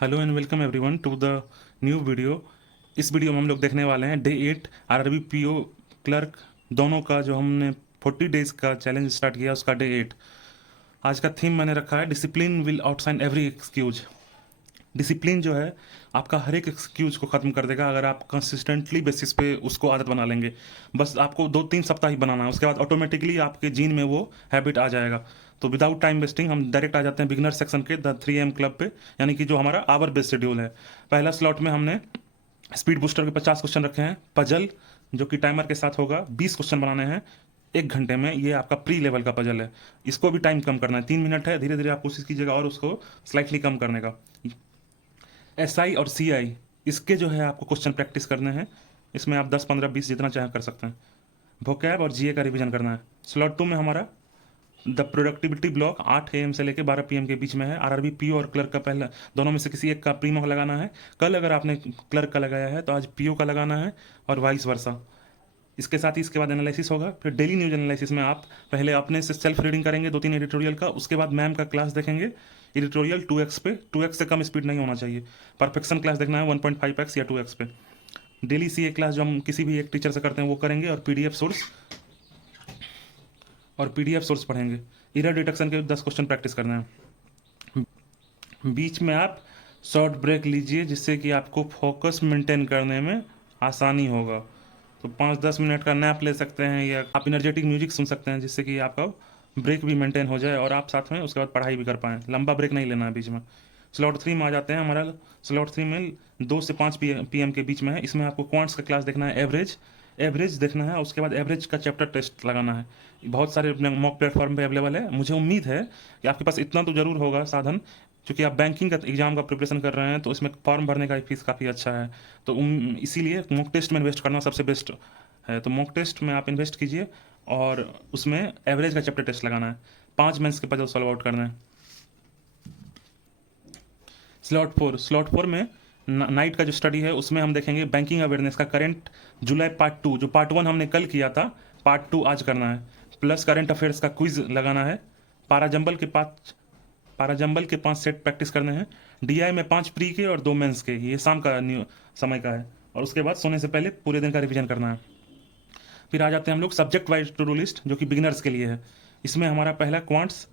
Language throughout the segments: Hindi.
Hello and welcome everyone to the new video. इस वीडियो में हम लोग देखने वाले हैं डे 8 आरआरबी पीओ क्लर्क दोनों का जो हमने 40 डेज का चैलेंज स्टार्ट किया उसका डे 8। आज का थीम मैंने रखा है discipline will outshine every excuse. Discipline जो है आपका हर एक एक्सक्यूज को ख़त्म कर देगा अगर आप कंसिस्टेंटली बेसिस पे उसको आदत बना लेंगे। बस आपको 2-3 सप्ताह ही बनाना है, उसके बाद ऑटोमेटिकली आपके जीन में वो हैबिट आ जाएगा। तो विदाउट टाइम वेस्टिंग हम डायरेक्ट आ जाते हैं बिगनर सेक्शन के द 3 AM क्लब पे, यानी कि जो हमारा आवर बेस्ड शेड्यूल है। पहला स्लॉट में हमने स्पीड बूस्टर के 50 क्वेश्चन रखे हैं। पजल जो कि टाइमर के साथ होगा, 20 क्वेश्चन बनाने हैं 1 घंटे में। ये आपका प्री लेवल का पजल है, इसको भी टाइम कम करना है, 3 मिनट है। धीरे धीरे आप कोशिश कीजिएगा और उसको स्लाइटली कम करने का। SI और CI इसके जो है आपको क्वेश्चन प्रैक्टिस करने हैं। इसमें आप 10, 15, 20 जितना चाहे कर सकते हैं। वोकैब और GA का रिवीजन करना है। स्लॉट 2 में हमारा द प्रोडक्टिविटी ब्लॉक 8 AM से लेकर 12 PM के बीच में है। आरआरबी पीओ और क्लर्क का पहला दोनों में से किसी एक का प्री मॉक लगाना है। कल अगर आपने क्लर्क का लगाया है तो आज पीओ का लगाना है और वाइस वर्सा। इसके साथ ही इसके बाद एनालिसिस होगा। फिर डेली न्यूज एनालिसिस में आप पहले अपने से सेल्फ रीडिंग करेंगे 2-3 एडिटोरियल का, उसके बाद मैम का क्लास देखेंगे एडिटोरियल 2x पे। 2x से कम स्पीड नहीं होना चाहिए। परफेक्शन क्लास देखना है 1.5x या 2x पे। डेली CA क्लास जो हम किसी भी एक टीचर से करते हैं वो करेंगे, और पीडीएफ सोर्स पढ़ेंगे। एरर डिटेक्शन के 10 क्वेश्चन प्रैक्टिस करना है। बीच में आप शॉर्ट ब्रेक लीजिए जिससे कि आपको फोकस मेंटेन करने में आसानी होगा। तो 5-10 मिनट का नैप ले सकते हैं या आप एनर्जेटिक म्यूजिक सुन सकते हैं जिससे कि आपका ब्रेक भी मेंटेन हो जाए और आप साथ में उसके बाद पढ़ाई भी कर पाएँ। लंबा ब्रेक नहीं लेना है बीच में। स्लॉट 3 में आ जाते हैं। हमारा स्लॉट 3 में 2 से 5 PM के बीच में है। इसमें आपको क्वांट्स का क्लास देखना है, एवरेज देखना है। उसके बाद एवरेज का चैप्टर टेस्ट लगाना है। बहुत सारे मॉक प्लेटफॉर्म पे अवेलेबल है। मुझे उम्मीद है कि आपके पास इतना तो ज़रूर होगा साधन, क्योंकि आप बैंकिंग का एग्जाम का प्रिपरेशन कर रहे हैं तो इसमें फॉर्म भरने का फीस काफ़ी अच्छा है। तो इसीलिए मॉक टेस्ट में इन्वेस्ट करना सबसे बेस्ट है। तो मॉक टेस्ट में आप इन्वेस्ट कीजिए और उसमें एवरेज का चैप्टर टेस्ट लगाना है। 5 मेंस के पजल सॉल्व आउट करना है। स्लॉट 4 में नाइट का जो स्टडी है उसमें हम देखेंगे बैंकिंग अवेयरनेस का करंट जुलाई पार्ट 2। जो पार्ट 1 हमने कल किया था, पार्ट 2 आज करना है। प्लस करंट अफेयर्स का क्विज लगाना है। पाराजंबल के 5 सेट प्रैक्टिस करने हैं। DI में 5 प्री के और 2 मेंस के। ये शाम का समय का है। और उसके बाद सोने से पहले पूरे दिन का रिवीजन करना है। फिर आ जाते हैं हम लोग subject wise to do list जो कि बिगिनर्स के लिए है। इसमें हमारा पहला क्वांट्स,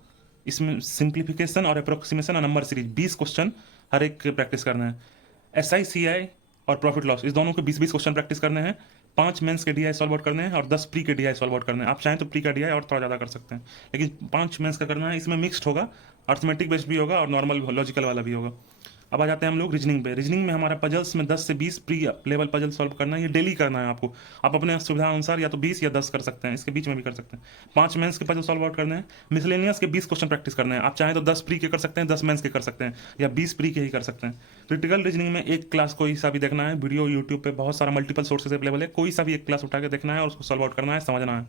इसमें सिंप्लीफिकेशन और अप्रोक्सीमेशन और नंबर सीरीज 20 क्वेश्चन हर एक के प्रैक्टिस करना है। SI CI और प्रॉफिट लॉस इस दोनों के 20-20 क्वेश्चन प्रैक्टिस करने हैं। 5 मेंस के DI सॉल्व आउट करने हैं और 10 प्री के DI सॉल्व आउट करने हैं। आप चाहें तो प्री का DI और थोड़ा ज़्यादा कर सकते हैं, लेकिन 5 मेंस का करना है। इसमें मिक्स्ड होगा, अर्थमेटिक बेस्ड भी होगा और नॉर्मल लॉजिकल वाला भी होगा। अब आ जाते हैं हम लोग रीजनिंग पे। रीजनिंग में हमारा पजल्स में 10 से 20 प्री लेवल पजल सॉल्व करना है। ये डेली करना है आपको। आप अपने सुविधा अनुसार या तो 20 या 10 कर सकते हैं, इसके बीच में भी कर सकते हैं। 5 मेंस के पजल सॉल्व आउट करने हैं। मिसलेनियस के 20 क्वेश्चन प्रैक्टिस करने हैं। आप चाहें तो 10 प्री के कर सकते हैं, 10 मेंस के कर सकते हैं, या 20 प्री के ही कर सकते हैं। क्रिटिकल रीजनिंग में एक क्लास कोई सा भी देखना है। वीडियो यूट्यूब पे बहुत सारा मल्टीपल सोर्सेज अवेलेबल है। कोई सा भी एक क्लास उठा के देखना है और उसको सॉल्व आउट करना है, समझना है।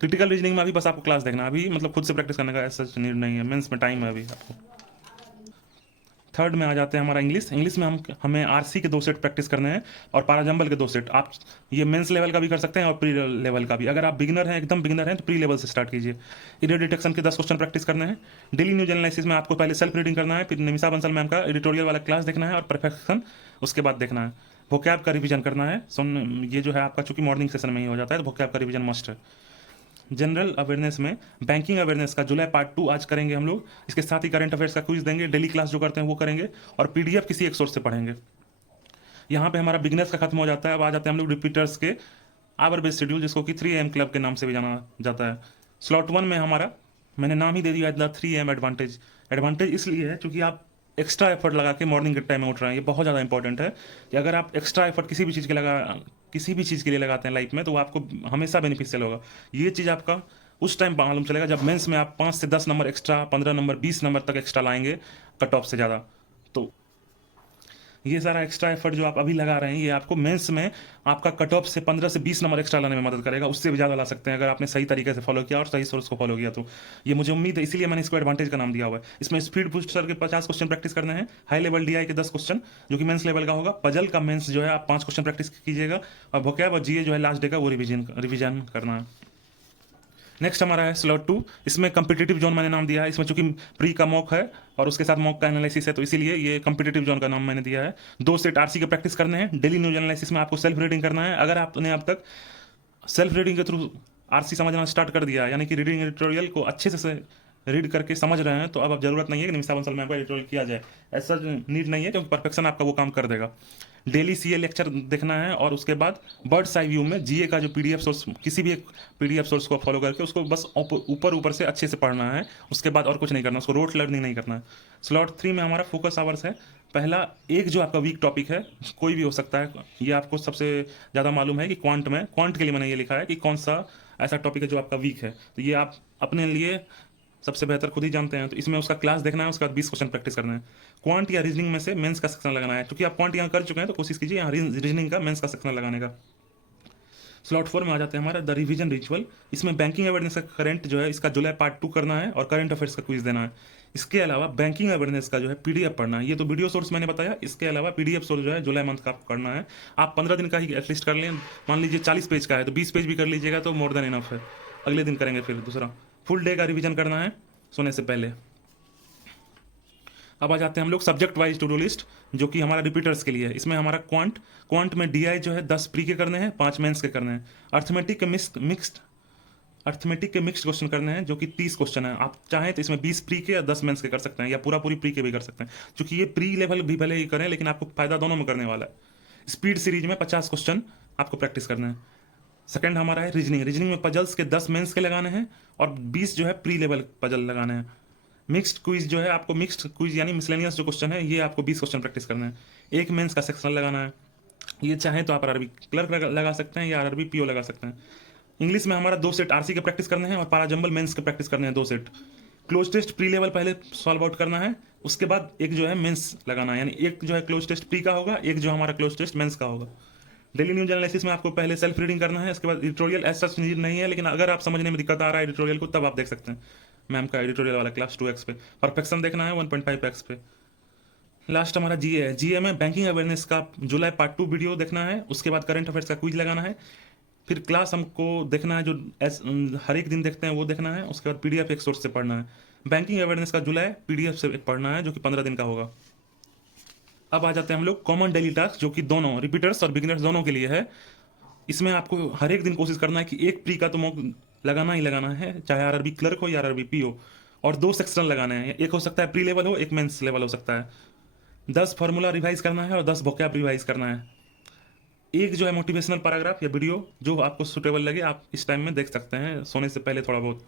क्रिटिकल रीजनिंग में अभी बस आपको क्लास देखना है, अभी मतलब खुद से प्रैक्टिस करने का ऐसा नीड नहीं है। मेंस में टाइम है अभी आपको। थर्ड में आ जाते हैं हमारा इंग्लिश में हमें RC के 2 सेट प्रैक्टिस करने हैं और पाराजंबल के 2 सेट। आप ये मेंस लेवल का भी कर सकते हैं और प्री लेवल का भी। अगर आप बिगिनर हैं, एकदम बिगिनर हैं, तो प्री लेवल से स्टार्ट कीजिए। एरर डिटेक्शन के 10 क्वेश्चन प्रैक्टिस करने हैं। डेली न्यूज एनालिसिस में आपको पहले सेल्फ रीडिंग करना है, फिर निमिषा बंसल मैम का एडिटोरियल वाला क्लास देखना है और परफेक्शन उसके बाद देखना है। वोकैब का रिवीजन करना है। ये जो है आपका चूंकि मॉर्निंग सेशन में ही हो जाता है तो वोकैब का रिवीजन मस्ट है। जनरल अवेयरनेस में बैंकिंग अवेयरनेस का जुलाई पार्ट 2 आज करेंगे हम लोग। इसके साथ ही करंट अफेयर्स का क्विज देंगे। डेली क्लास जो करते हैं वो करेंगे और PDF किसी एक सोर्स से पढ़ेंगे। यहाँ पे हमारा बिगनर्स का खत्म हो जाता है। अब आ जाते हैं हम लोग रिपीटर्स के आवर बेस्ड शेड्यूल, जिसको कि 3 AM क्लब के नाम से भी जाना जाता है। स्लॉट 1 में हमारा मैंने नाम ही दे दिया द 3 AM एडवांटेज। एडवांटेज इसलिए है क्योंकि आप एक्स्ट्रा एफर्ट लगा के मॉर्निंग के टाइम में उठ रहे हैं। ये बहुत ज़्यादा इंपॉर्टेंट है कि अगर आप एक्स्ट्रा एफर्ट किसी भी चीज़ के लिए लगाते हैं लाइफ में तो वो आपको हमेशा बेनिफिशियल होगा। ये चीज़ आपका उस टाइम मालूम चलेगा जब मेंस में आप 5 से 10 नंबर एक्स्ट्रा, 15 नंबर, 20 नंबर तक एक्स्ट्रा लाएंगे कट ऑफ से ज़्यादा। तो ये सारा एक्स्ट्रा एफर्ट जो आप अभी लगा रहे हैं ये आपको मेंस में आपका कट ऑफ से 15 से 20 नंबर एक्स्ट्रा लाने में मदद करेगा। उससे भी ज़्यादा ला सकते हैं अगर आपने सही तरीके से फॉलो किया और सही सोर्स को फॉलो किया। तो ये मुझे उम्मीद है, इसीलिए मैंने इसको एडवांटेज का नाम दिया हुआ है। इसमें स्पीड बूस्टर के 50 क्वेश्चन प्रैक्टिस करने हैं। हाई लेवल DI के 10 क्वेश्चन जो कि मेंस लेवल का होगा। पजल का मेंस जो है आप 5 क्वेश्चन प्रैक्टिस कीजिएगा और वोकैब और GA जो है लास्ट डे का वो रिविजन करना है। नेक्स्ट हमारा है स्लॉट 2। इसमें कम्पिटिटिव जोन मैंने नाम दिया है। इसमें चूंकि प्री का मॉक है और उसके साथ मॉक का एनालिसिस है, तो इसीलिए ये कम्पिटिटिव जोन का नाम मैंने दिया है। 2 सेट आरसी के प्रैक्टिस करने हैं। डेली न्यूज एनालिसिस में आपको सेल्फ रीडिंग करना है। अगर आपने अब तक सेल्फ रीडिंग के थ्रू आरसी समझना स्टार्ट कर दिया, यानी कि रीडिंग एडिटोरियल को अच्छे से रीड करके समझ रहे हैं, तो अब जरूरत नहीं है कि निमिषा बंसल में आपका एडिटोरियल किया जाए। ऐसा नीड नहीं है, क्योंकि परफेक्शन आपका वो काम कर देगा। डेली सीए लेक्चर देखना है और उसके बाद बर्ड्स आई व्यू में जीए का जो पीडीएफ सोर्स, किसी भी एक पीडीएफ सोर्स को फॉलो करके उसको बस ऊपर ऊपर से अच्छे से पढ़ना है। उसके बाद और कुछ नहीं करना, उसको रोट लर्निंग नहीं करना है। स्लॉट 3 में हमारा फोकस आवर्स है। पहला एक जो आपका वीक टॉपिक है, कोई भी हो सकता है, ये आपको सबसे ज़्यादा मालूम है कि क्वांट के लिए मैंने ये लिखा है कि कौन सा ऐसा टॉपिक है जो आपका वीक है, तो ये आप अपने लिए सबसे बेहतर खुद ही जानते हैं। तो इसमें उसका क्लास देखना है, उसके बाद 20 क्वेश्चन प्रैक्टिस करना है। क्वांट या रीजनिंग में से मेंस का सेक्शन लगाना है। क्योंकि आप क्वांट यहाँ कर चुके हैं, तो कोशिश कीजिए यहाँ रीजनिंग का मेंस का सेक्शन लगाने का। स्लॉट 4 में आ जाते हैं हमारा द रिवीजन रिचुअल। इसमें बैंकिंग अवेयरनेस का करंट जो है, इसका जुलाई पार्ट 2 करना है और करंट अफेयर्स का क्विज देना है। इसके अलावा बैंकिंग अवेयरनेस का जो है पीडीएफ पढ़ना है। ये तो वीडियो सोर्स मैंने बताया, इसके अलावा पीडीएफ सोर्स जो है जुलाई मंथ का आपको करना है। आप 15 दिन का ही एटलीस्ट कर लें। मान लीजिए 40 पेज का है तो 20 पेज भी कर लीजिएगा तो मोर देन इनफ है। अगले दिन करेंगे फिर दूसरा। फुल डे का रिवीजन करना है सोने से पहले। अब आ जाते हैं हम लोग subject wise to do list, जो कि हमारा रिपीटर्स के लिए है। इसमें हमारा क्वांट में डीआई जो है 10 प्री के करने हैं, 5 मेंस के करने हैं। अर्थमेटिक के मिक्स्ड क्वेश्चन करने हैं, जो कि 30 क्वेश्चन है। आप चाहें तो इसमें 20 प्री के या 10 मेंस के कर सकते हैं, या पूरी प्री के भी कर सकते हैं। क्योंकि ये प्री लेवल भी भले ही करें, लेकिन आपको फायदा दोनों में करने वाला है। स्पीड सीरीज में 50 क्वेश्चन आपको प्रैक्टिस करना है। सेकंड हमारा है रीजनिंग में पजल्स के 10 मेंस के लगाने हैं और 20 जो है प्री लेवल पजल लगाने हैं। मिक्स्ड क्विज जो है, आपको मिक्स्ड क्विज यानी मिसलेनियस जो क्वेश्चन है, ये आपको 20 क्वेश्चन प्रैक्टिस करना है। एक मेंस का सेक्शन लगाना है। ये चाहे तो आप आरआरबी क्लर्क लगा सकते हैं या आरआरबी पीओ लगा सकते हैं। इंग्लिश में हमारा 2 सेट आरसी के प्रैक्टिस करने हैं और पाराजंबल मेंस के प्रैक्टिस करने हैं 2 set. Cloze test pre level पहले सॉल्व आउट करना है, उसके बाद एक जो है मेंस लगाना है। यानी एक जो है क्लोज टेस्ट प्री का होगा, एक जो हमारा क्लोज टेस्ट मेंस का होगा। डेली न्यूज एनालिसिस में आपको पहले सेल्फ रीडिंग करना है, उसके बाद एडिटोरियल ऐसा नीड नहीं है, लेकिन अगर आप समझने में दिक्कत आ रहा है एडिटोरियल को, तब आप देख सकते हैं मैम का एडिटोरियल वाला क्लास 2x पे। परफेक्शन देखना है 1.5x पे। लास्ट हमारा जीए है। जीए में बैंकिंग अवेयरनेस का जुलाई पार्ट 2 वीडियो देखना है, उसके बाद करंट अफेयर्स का क्विज लगाना है। फिर क्लास हमको देखना है, जो हर एक दिन देखते हैं वो देखना है। उसके बाद पीडीएफ एक सोर्स से पढ़ना है। बैंकिंग अवेयरनेस का जुलाई पीडीएफ से पढ़ना है, जो कि 15 दिन का होगा। अब आ जाते हैं हम लोग कॉमन डेली टास्क, जो कि दोनों रिपीटर्स और बिगिनर्स दोनों के लिए है। इसमें आपको हर एक दिन कोशिश करना है कि एक प्री का तो मॉक लगाना ही लगाना है, चाहे आरआरबी क्लर्क हो या आरआरबी पीओ। और 2 सेक्शन लगाने हैं, एक हो सकता है प्री लेवल हो, एक मेंस लेवल हो सकता है। 10 फार्मूला रिवाइज करना है और 10 वोकैब रिवाइज करना है। एक जो है मोटिवेशनल पैराग्राफ या वीडियो जो आपको सुटेबल लगे, आप इस टाइम में देख सकते हैं सोने से पहले थोड़ा बहुत।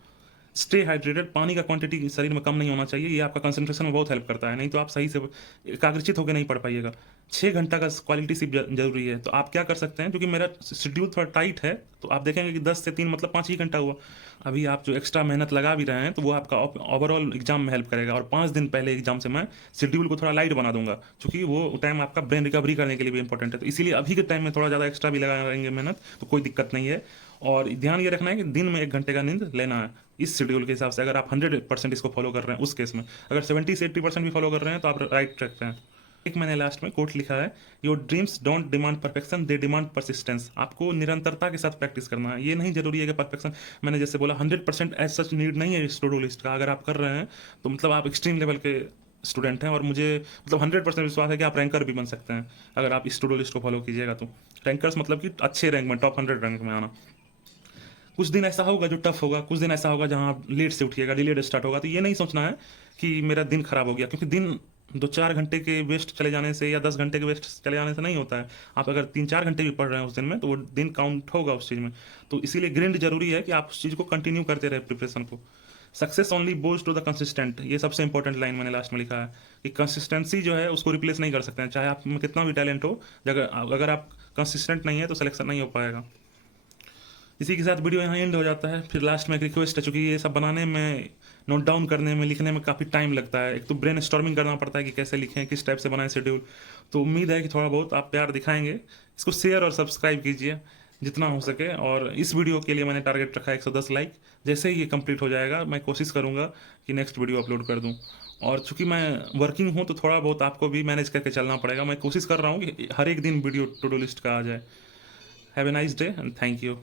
स्टे हाइड्रेटेड, पानी का क्वांटिटी शरीर में कम नहीं होना चाहिए, ये आपका कंसंट्रेशन में बहुत हेल्प करता है, नहीं तो आप सही से एकाग्रचित होकर नहीं पढ़ पाइएगा। 6 घंटा का क्वालिटी स्लीप जरूरी है। तो आप क्या कर सकते हैं, क्योंकि मेरा शेड्यूल थोड़ा टाइट है, तो आप देखेंगे कि 10 से 3 मतलब 5 ही घंटा हुआ। अभी आप जो एक्स्ट्रा मेहनत लगा भी रहे हैं, तो वो आपका ओवरऑल एग्जाम में हेल्प करेगा। और 5 दिन पहले एग्जाम से मैं शेड्यूल को थोड़ा लाइट बना दूंगा, क्योंकि वो टाइम आपका ब्रेन रिकवरी करने के लिए भी इंपॉर्टेंट है। तो इसीलिए अभी के टाइम में थोड़ा ज़्यादा एक्स्ट्रा भी लगाएंगे मेहनत, तो कोई दिक्कत नहीं है। और ध्यान ये रखना है कि दिन में 1 घंटे का नींद लेना है इस शेड्यूल के हिसाब से। अगर आप 100% इसको फॉलो कर रहे हैं उस केस में, अगर 70 से 80% भी फॉलो कर रहे हैं तो आप राइट ट्रैक पे हैं। एक मैंने लास्ट में कोट लिखा है, your dreams don't demand perfection, they demand persistence. आपको निरंतरता के साथ प्रैक्टिस करना है। ये नहीं जरूरी है कि परफेक्शन, मैंने जैसे बोला 100% एज सच नीड नहीं है इस टू डू लिस्ट का। अगर आप कर रहे हैं तो मतलब आप एक्सट्रीम लेवल के स्टूडेंट हैं, और मुझे मतलब 100% विश्वास है कि आप रैंकर भी बन सकते हैं अगर आप इस टू डू लिस्ट को फॉलो कीजिएगा तो। रैंकर्स मतलब कि अच्छे रैंक में, टॉप 100 रैंक में आना। कुछ दिन ऐसा होगा जो टफ होगा, कुछ दिन ऐसा होगा जहाँ आप लेट से उठिएगा, डिलेड स्टार्ट होगा। तो ये नहीं सोचना है कि मेरा दिन खराब हो गया, क्योंकि दिन 2-4 घंटे के वेस्ट चले जाने से या 10 घंटे के वेस्ट चले जाने से नहीं होता है। आप अगर 3-4 घंटे भी पढ़ रहे हैं उस दिन में, तो वो दिन काउंट होगा उस चीज़ में। तो इसीलिए ग्रिंड जरूरी है कि आप उस चीज़ को कंटिन्यू करते रहे प्रिपरेशन को। Success only bows to the consistent, ये सबसे इंपॉर्टेंट लाइन मैंने लास्ट में लिखा है कि कंसिस्टेंसी जो है उसको रिप्लेस नहीं कर सकते हैं, चाहे आप में कितना भी टैलेंट हो। अगर आप कंसिस्टेंट नहीं है तो सिलेक्शन नहीं हो पाएगा। इसी के साथ वीडियो यहाँ एंड हो जाता है। फिर लास्ट में एक रिक्वेस्ट है, चूँकि ये सब बनाने में, नोट डाउन करने में, लिखने में काफ़ी टाइम लगता है। एक तो ब्रेन स्टॉर्मिंग करना पड़ता है कि कैसे लिखें, किस टाइप से बनाएं शेड्यूल। तो उम्मीद है कि थोड़ा बहुत आप प्यार दिखाएंगे। इसको शेयर और सब्सक्राइब कीजिए जितना हो सके। और इस वीडियो के लिए मैंने टारगेट रखा है 110 लाइक। जैसे ही ये कंप्लीट हो जाएगा मैं कोशिश करूँगा कि नेक्स्ट वीडियो अपलोड कर दूँ। और चूँकि मैं वर्किंग हूँ तो थोड़ा बहुत आपको भी मैनेज करके चलना पड़ेगा। मैं कोशिश कर रहा हूँ कि हर एक दिन वीडियो टू डू लिस्ट का आ जाए। Have a nice day and thank you.